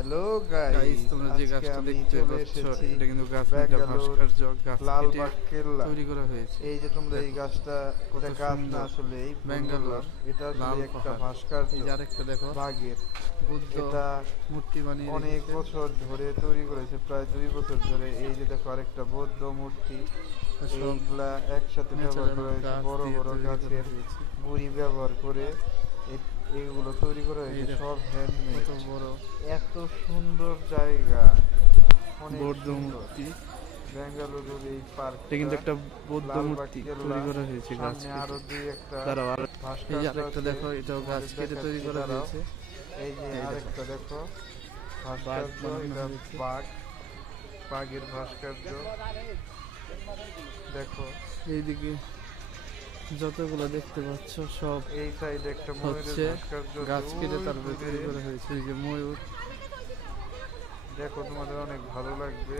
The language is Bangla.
হ্যালো গাইস, গাইস, তোমরা যে আজকে গাছটা আমি দেখতে চলে পাচ্ছ এসেছি এটা কিন্তু গাছ না, এটা ব্যাঙ্গালোর ভাস্কর্য। গাছ কেটে লালবাগ কেল্লা। তৈরি করা হয়েছে। এই যে তোমরা এই দেখো গাছটা, কত এটা গাছ না, সুন্দর। আসলে এই ভুল বললাম, ব্যাঙ্গালোর এটা আসলে লাল একটা পাহাড়। ভাস্কর্য এই যে আরেকটা দেখো, বাঘের। বুদ্ধ এটা মূর্তি বানিয়ে অনেক রেখেছে। বছর ধরে তৈরি করেছে, প্রায় 2 বছর ধরে। এই যে দেখো আরেকটা বৌদ্ধ মূর্তি। সব এইগুলা একসাথে ব্যবহার ন্যাচারাল করা হয়েছে, গাছ বড় দিয়ে বড় তৈরি করা গাছের হয়েছে। গুঁড়ি ব্যবহার করে এইগুলো তৈরি করা এই হয়েছে, দেখো সব হ্যান্ডমেড। কত বড় এত সুন্দর জায়গা, অনেক বৌদ্ধ সুন্দর। মূর্তি। বেঙ্গালুরুর এই এটা পার্কটা, কিন্তু একটা বৌদ্ধ লালবাগ মূর্তি কেল্লা, তৈরি করা হয়েছে গাছ সামনে কেটে। আরো দুই একটা দাঁড়াও, আর এই যে ভাস্কর্য আরেকটা আছে, দেখো, এটাও গাছ তোমাদের কেটে তৈরি দেখাচ্ছি, করা দাঁড়াও। হয়েছে। এই যে এই দেখো আরেকটা দেখো বাঘ ভাস্কর্য, বানানো এটা হয়েছে। বাঘ, বাঘের ভাস্কর্য দেখো। এইদিকে যতগুলো দেখতে পাচ্ছ সব এই সাইডে একটা ময়ূরের হচ্ছে ভাস্কর্য আছে, গাছ কেটে ওই তারপরে দূরে। তৈরি করা হয়েছে। এই যে ময়ূর। দেখো, তোমাদের অনেক ভালো লাগবে।